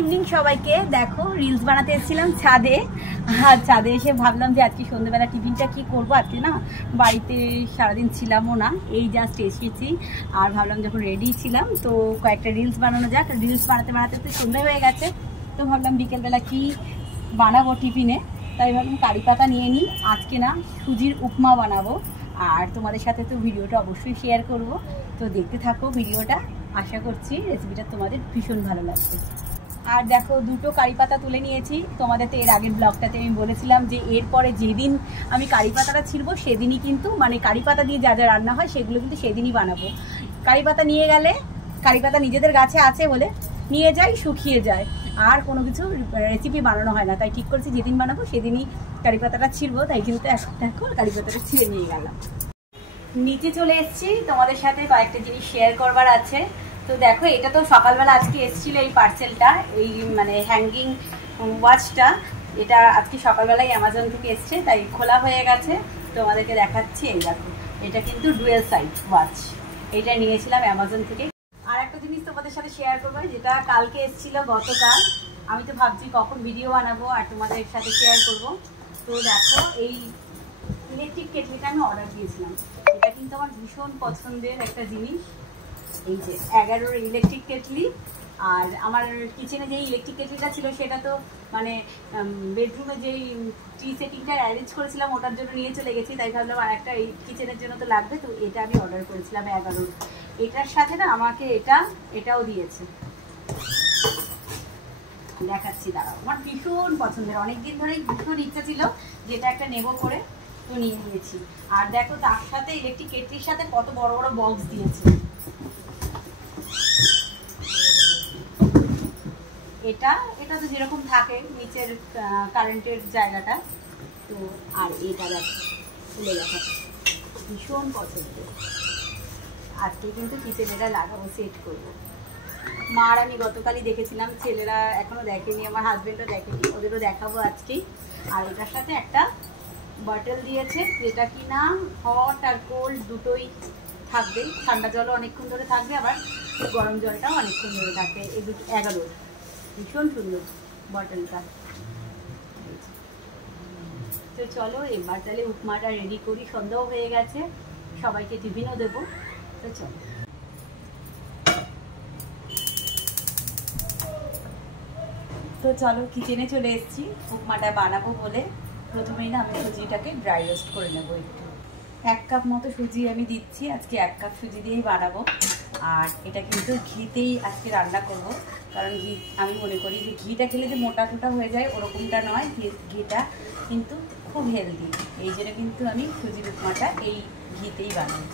Evening সবাইকে। দেখো reels বানাতে এসেছিলাম ছাদে, আর ছাদে এসে ভাবলাম যে আজকে সন্ধ্যেবেলা টিফিনটা কি করবো। আজকে না বাড়িতে সারাদিন ছিলামও না, এই জাস্ট এসেছি। আর ভাবলাম যখন রেডি ছিলাম তো কয়েকটা রিলস বানানো যাক। রিলস বানাতে বানাতে তো সন্ধ্যে হয়ে গেছে, তো ভাবলাম বিকেলবেলা কি বানাবো টিফিনে। তাই ভাবলাম কারি পাতা নিয়ে নিই। আজকে না সুজির উপমা বানাবো, আর তোমাদের সাথে তো ভিডিওটা অবশ্যই শেয়ার করব। তো দেখতে থাকো ভিডিওটা, আশা করছি রেসিপিটা তোমাদের ভীষণ ভালো লাগবে। আর দেখো দুটো কারি পাতা তুলে নিয়েছি। তোমাদের তো এর আগের ব্লগটাতে আমি বলেছিলাম যে এরপরে যেদিন আমি কারি পাতাটা ছিলবো সেদিনই কিন্তু মানে কারি পাতা দিয়ে যা যা রান্না হয় সেগুলো কিন্তু সেদিনই বানাবো। কারি পাতা নিয়ে গেলে, কারি পাতা নিজেদের গাছে আছে বলে নিয়ে যাই, শুকিয়ে যায়, আর কোনো কিছু রেসিপি বানানো হয় না। তাই ঠিক করছি যেদিন বানাবো সেদিনই কারি পাতাটা ছিলবো। তাই কিন্তু এখন দেখো কারি পাতাটা ছিঁড়ে নিয়ে গেলাম। নিচে চলে এসেছি, তোমাদের সাথে কয়েকটা জিনিস শেয়ার করবার আছে। তো দেখো এটা তো সকালবেলা আজকে এসেছিল এই পার্সেলটা, এই মানে হ্যাঙ্গিং ওয়াচটা। এটা আজকে সকালবেলায় অ্যামাজন থেকে এসছে, তাই খোলা হয়ে গেছে। তোমাদেরকে দেখাচ্ছি, এই দেখো এটা কিন্তু ডুয়েল সাইড ওয়াচ। এটা নিয়েছিলাম অ্যামাজন থেকে। আর একটা জিনিস তোমাদের সাথে শেয়ার করবো, যেটা কালকে এসেছিল গতকাল। আমি তো ভাবছি কখন ভিডিও বানাবো আর তোমাদের সাথে শেয়ার করব। তো দেখো এই ইলেকট্রিক কেটলিটা আমি অর্ডার দিয়েছিলাম। এটা কিন্তু আমার ভীষণ পছন্দের একটা জিনিস। এই যে 11 ইলেকট্রিক কেটলি। আর আমার কিচেনে যেই ইলেকট্রিক কেটলিটা ছিল সেটা তো মানে বেডরুমে যেই টি সেটিংটা অ্যারেঞ্জ করেছিলাম ওটার জন্য নিয়ে চলে গেছি। তাই ভাবলাম আর একটা এই কিচেনের জন্য তো লাগবে, তো এটা আমি অর্ডার করেছিলাম 11। এটার সাথে না আমাকে এটাও দিয়েছে, দেখাচ্ছি দাঁড়াও। আমার ভীষণ পছন্দের, অনেকদিন ধরেই ভীষণ ইচ্ছা ছিল যেটা একটা নেবো করে, তো নিয়ে নিয়েছি। আর দেখো তার সাথে ইলেকট্রিক কেটলির সাথে কত বড় বড় বক্স দিয়েছে। এটা তো যেরকম থাকে নিচের কারেন্টের জায়গাটা, তো আর এটা দেখো খুলে দেখাচ্ছে, ভীষণ পছন্দের। আজকে কিন্তু কিচেনেটা লাগাবো, সেট করবো। মার আমি গতকালই দেখেছিলাম, ছেলেরা এখনো দেখেনি, আমার হাজবেন্ডও দেখেনি, ওদেরও দেখাবো আজকেই। আর এটার সাথে একটা বটল দিয়েছে, যেটা কি না হট আর কোল্ড দুটোই থাকবে। ঠান্ডা জলও অনেকক্ষণ ধরে থাকবে, আবার গরম জলটাও অনেকক্ষণ ধরে থাকবে। এই দুটো 11। ভীষণ সুন্দর বটলটা। তো চলো এবার তাহলে উপমাটা রেডি করি, সন্ধ্যাও হয়ে গেছে, সবাইকে টিফিনও দেবো। তো চলো। তো চলো কিচেনে চলে এসেছি উপমাটা বানাবো বলে। প্রথমেই না আমি সুজিটাকে ড্রাই রোস্ট করে নেবো একটু। 1 কাপ মতো সুজি আমি দিচ্ছি, আজকে 1 কাপ সুজি দিয়েই বানাবো। আর এটা কিন্তু ঘিতেই আজকে রান্না করব, কারণ ঘি আমি মনে করি যে ঘিটা খেলে যে মোটা টোটা হয়ে যায় ওরকমটা নয়, ঘিটা কিন্তু খুব হেলদি। এই জন্য কিন্তু আমি সুজির উপমাটা এই ঘিতেই বানাই।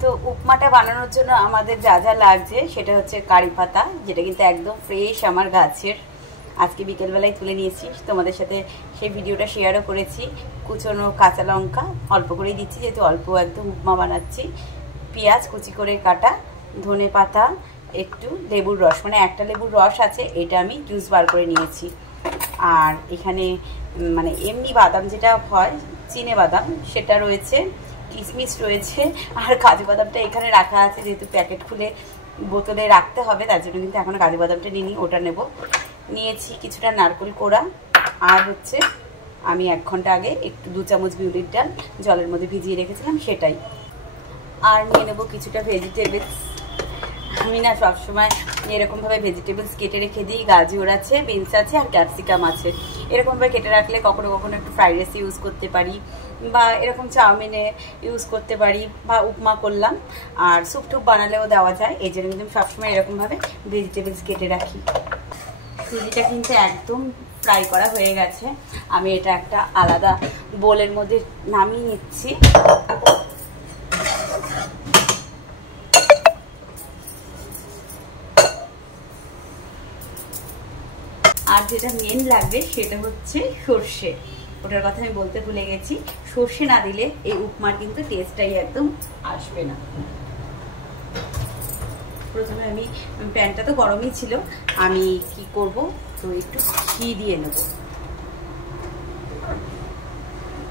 তো উপমাটা বানানোর জন্য আমাদের যা যা লাগছে সেটা হচ্ছে কারি পাতা, যেটা কিন্তু একদম ফ্রেশ আমার গাছের, আজকে বিকেলবেলায় তুলে নিয়েছি। তোমাদের সাথে সেই ভিডিওটা শেয়ারও করেছি। কুচনো কাঁচা লঙ্কা অল্প করেই দিচ্ছি, যেহেতু অল্প একদম উপমা বানাচ্ছি। পেঁয়াজ কুচি করে কাটা, ধনে পাতা, একটু লেবুর রস, মানে একটা লেবুর রস আছে, এটা আমি জুস বার করে নিয়েছি। আর এখানে মানে এমনি বাদাম যেটা হয় চিনে বাদাম সেটা রয়েছে, কিশমিশ রয়েছে, আর কাজু বাদামটা এখানে রাখা আছে, যেহেতু প্যাকেট খুলে বোতলে রাখতে হবে তার জন্য কিন্তু এখনো কাজু বাদামটা নিইনি, ওটা নেব। নিয়েছি কিছুটা নারকেল কোড়া, আর হচ্ছে আমি 1 ঘন্টা আগে একটু 2 চামচ বিউলির ডাল জলের মধ্যে ভিজিয়ে রেখেছিলাম সেটাই। আর নিয়ে নেবো কিছুটা ভেজিটেবলস। আমি না সবসময় এরকমভাবে ভেজিটেবলস কেটে রেখে দিই। গাজর আছে, বিনস আছে, আর ক্যাপসিকাম আছে। এরকমভাবে কেটে রাখলে কখনো কখনো একটু ফ্রাইড রাইস ইউজ করতে পারি, বা এরকম চাউমিনে ইউজ করতে পারি, বা উপমা করলাম, আর স্যুপ টুপ বানালেও দেওয়া যায়। এই জন্য কিন্তু সবসময় এরকমভাবে ভেজিটেবলস কেটে রাখি। সুজিটা কিন্তু একদম ফ্রাই করা হয়ে গেছে, আমি এটা একটা আলাদা বোলের মধ্যে নামিয়ে নিচ্ছি। আর যেটা মেন লাগবে সেটা হচ্ছে সর্ষে, ওটার কথা আমি বলতে ভুলে গেছি। সর্ষে না দিলে এই উপমার কিন্তু টেস্টটাই একদম আসবে না। প্রথমে আমি প্যানটা তো গরমই ছিল, আমি কি করব তো একটু ঘি দিয়ে নেব।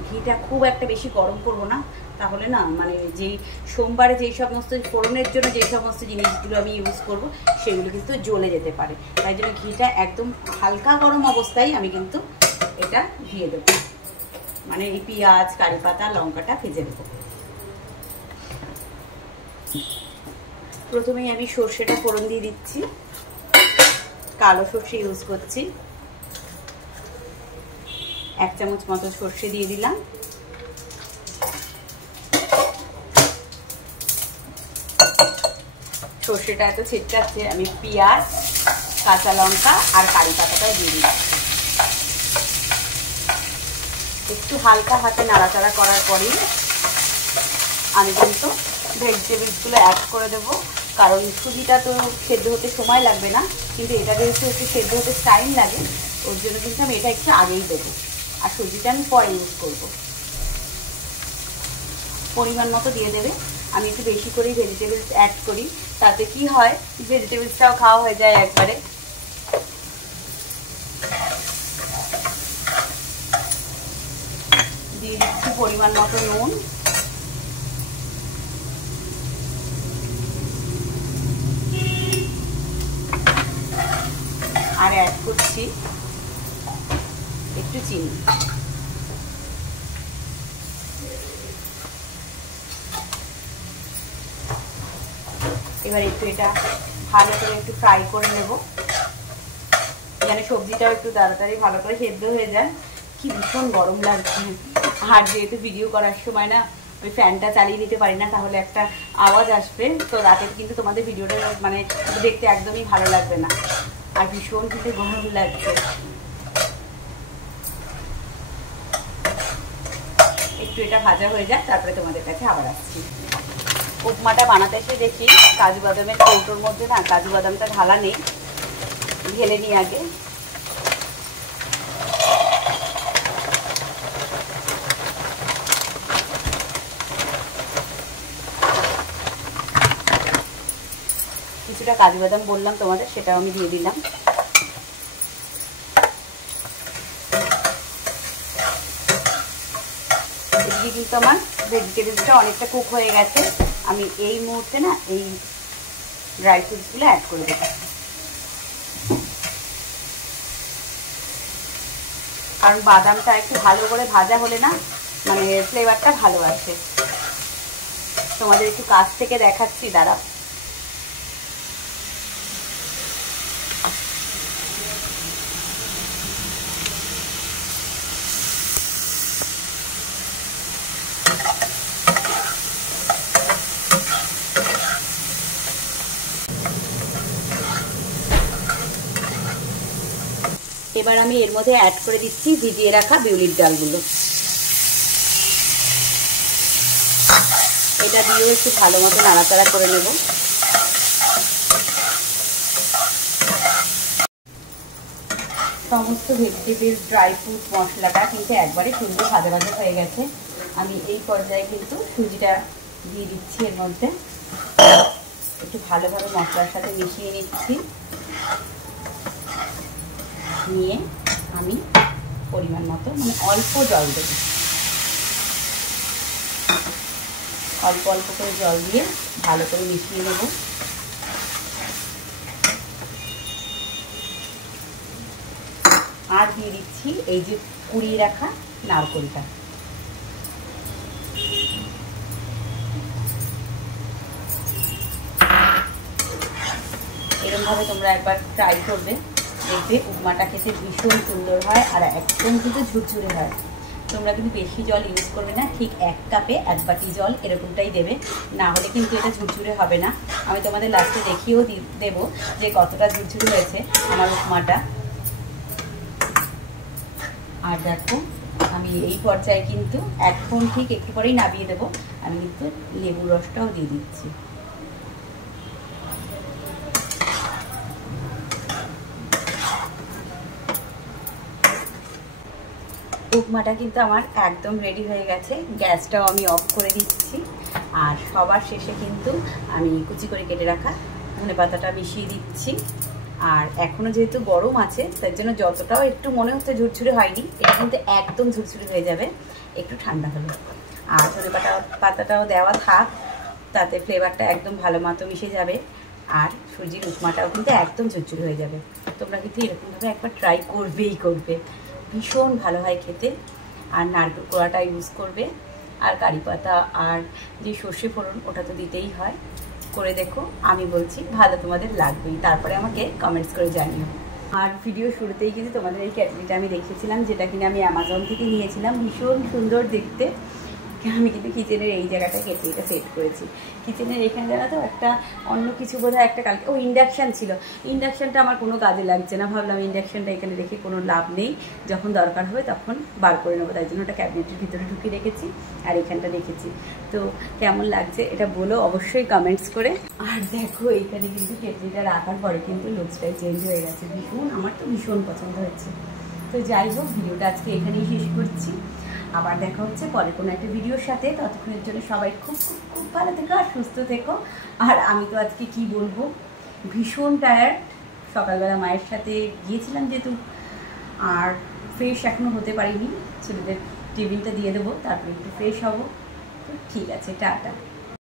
ঘিটা খুব একটা বেশি গরম করব না, তাহলে না মানে যেই সোমবারে যেই সমস্ত ফোড়নের জন্য যেই সমস্ত জিনিসগুলো আমি ইউজ করব সেগুলো কিন্তু জ্বলে যেতে পারে। তাই জন্য ঘিটা একদম হালকা গরম অবস্থায় আমি কিন্তু এটা দিয়ে দেবো, মানে এই পেঁয়াজ, কারি পাতা, লঙ্কাটা ভেজে দেবো। প্রথমেই আমি সর্ষেটা ফোড়ন দিয়ে দিচ্ছি, কালো সর্ষে ইউজ করছি। 1 চামচ মতো সর্ষে দিয়ে দিলাম। সর্ষেটা এত ছিটকাচ্ছে, আমি পেঁয়াজ, কাঁচা লঙ্কা আর কারি পাতাটাও দিয়ে দিচ্ছি। একটু হালকা হাতে নাড়াচাড়া করার পরেই আমি কিন্তু ভেজিটেবলসগুলো অ্যাড করে দেবো, কারণ সুজিটা তো সেদ্ধ হতে সময় লাগবে না, কিন্তু এটা যেহেতু একটু সেদ্ধ হতে টাইম লাগে ওর জন্য কিন্তু আমি এটা একটু আগেই দেবো, আর সুজিটা আমি পরে ইউজ করব। পরিমাণ মতো দিয়ে দেবে। আমি একটু বেশি করেই ভেজিটেবলস অ্যাড করি, তাতে কি হয় ভেজিটেবলসটাও খাওয়া হয়ে যায় একবারে। দিয়ে দিচ্ছি পরিমাণ মতো নুন, আর অ্যাড করছি একটু চিনি। এবার একটু এটা ভালো করে একটু ফ্রাই করে নেব, যেন সবজিটাও একটু তাড়াতাড়ি ভালো করে সেদ্ধ হয়ে যায়। কি ভীষণ গরম লাগছে, আর যেহেতু ভিডিও করার সময় না ওই ফ্যানটা চালিয়ে দিতে পারি না, তাহলে একটা আওয়াজ আসবে, তো রাতে কিন্তু তোমাদের ভিডিওটা মানে দেখতে একদমই ভালো লাগবে না, আর ভীষণ কিন্তু গরম লাগছে। একটু এটা ভাজা হয়ে যাক, তারপরে তোমাদের কাছে আবার আসছি। উপমাটা বানাতে এসে দেখি কাজু বাদামের কৌটোর মধ্যে না কাজু বাদামটা ঢালা নেই, ঢেলে নিই আগে। কিছুটা কাজু বাদাম বললাম তোমাদের, সেটাও আমি দিয়ে দিলাম। এদিকে কিন্তু আমার ভেজিটেবলসটা অনেকটা কুক হয়ে গেছে। আমি এই মুহূর্তে না এই ড্রাই ফ্রুটসগুলো অ্যাড করে দেবো, কারণ বাদামটা একটু ভালো করে ভাজা হলে না মানে ফ্লেভারটা ভালো আসে। তোমাদের একটু কাছ থেকে দেখাচ্ছি, দাঁড়াও। এবার আমি এর মধ্যে অ্যাড করে দিচ্ছি ভিজিয়ে রাখা বিউলির ডালগুলো। এটা দিয়েও একটু ভালো মতো নাড়াচাড়া করে নেব। সমস্ত ভেজিটেবলস, ড্রাই ফ্রুট, মশলাটা কিন্তু একবারে সুন্দর ভাজা ভাজা হয়ে গেছে। আমি এই পর্যায়ে কিন্তু সুজিটা দিয়ে দিচ্ছি এর মধ্যে, একটু ভালোভাবে মশলার সাথে মিশিয়ে নিচ্ছি। নিয়ে আমি পরিমাণ মতো মানে অল্প জল দেব, অল্প অল্প করে জল দিয়ে ভালো করে মিশিয়ে নেব। আর দিয়ে দিচ্ছি এই যে কুড়িয়ে রাখা নারকেলটা। এরকমভাবে তোমরা একবার ট্রাই করবে, দেখবে উপমাটা খেতে ভীষণ সুন্দর হয় আর একদম কিন্তু ঝুরঝুরে হয়। তোমরা কিন্তু বেশি জল ইউজ করবে না, ঠিক 1 কাপে 1 বাটি জল এরকমটাই দেবে, না হলে কিন্তু এটা ঝুরঝুরে হবে না। আমি তোমাদের লাস্টে দেখিয়েও দেবো যে কতটা ঝুরঝুরে হয়েছে আমার উপমাটা। আর দেখো আমি এই পর্যায়ে কিন্তু এখন ঠিক একটু পরেই নামিয়ে দেবো, আমি কিন্তু লেবুর রসটাও দিয়ে দিচ্ছি। উপমাটা কিন্তু আমার একদম রেডি হয়ে গেছে, গ্যাসটাও আমি অফ করে দিচ্ছি। আর সবার শেষে কিন্তু আমি কুচি করে কেটে রাখা ধনেপাতাটা মিশিয়ে দিচ্ছি। আর এখনও যেহেতু গরম আছে তার জন্য যতটাও একটু মনে হচ্ছে ঝুরঝুরে হয়নি, এটা কিন্তু একদম ঝুরঝুরে হয়ে যাবে একটু ঠান্ডা হলে। আর ধনে পাতাটাও দেওয়া থাক, তাতে ফ্লেভারটা একদম ভালো মতো মিশে যাবে। আর সুজির উপমাটাও কিন্তু একদম ঝুরঝুর হয়ে যাবে। তোমরা কিন্তু এরকমভাবে একবার ট্রাই করবে, ভীষণ ভালো হয় খেতে। আর নারকেল কোড়াটা ইউজ করবে, আর কারি পাতা আর যে সর্ষে ফোড়ন ওটা তো দিতেই হয়। করে দেখো, আমি বলছি ভালো তোমাদের লাগবেই, তারপরে আমাকে কমেন্টস করে জানিও। আর ভিডিও শুরুতেই কিন্তু তোমাদের এই ক্যাটলিটা আমি দেখেছিলাম, যেটা কিনা আমি অ্যামাজন থেকে নিয়েছিলাম, ভীষণ সুন্দর দেখতে। আমি কিন্তু কিচেনের এই জায়গাটা কেটলিটা সেট করেছি। কিচেনের এখানে জানা তো একটা অন্য কিছু বোধহয় একটা কালকে ইন্ডাকশান ছিল, ইন্ডাকশানটা আমার কোনো কাজে লাগছে না। ভাবলাম ইন্ডাকশানটা এখানে রেখে কোনো লাভ নেই, যখন দরকার হবে তখন বার করে নেবো, তাই জন্য ওটা ক্যাবিনেটের ভিতরে ঢুকিয়ে রেখেছি আর এখানটা রেখেছি। তো কেমন লাগছে এটা বলো অবশ্যই কমেন্টস করে। আর দেখো এখানে কিন্তু কেটলিটা রাখার পরে কিন্তু লুকসটাই চেঞ্জ হয়ে গেছে, আমার তো ভীষণ পছন্দ হয়েছে। তো যাই হোক, ভিডিওটা আজকে এখানেই শেষ করছি। আবার দেখা হচ্ছে পরে কোনো একটা ভিডিওর সাথে। ততক্ষণের জন্য সবাই খুব খুব খুব ভালো থেকো আর সুস্থ থেকো। আর আমি তো আজকে কি বলবো, ভীষণ টায়ার্ড। সকালবেলা মায়ের সাথে গিয়েছিলাম যেহেতু, আর ফ্রেশ এখনও হতে পারিনি। ছেলেদের টিফিনটা দিয়ে দেবো, তারপরে একটু ফ্রেশ হবো। তো ঠিক আছে, টাটা।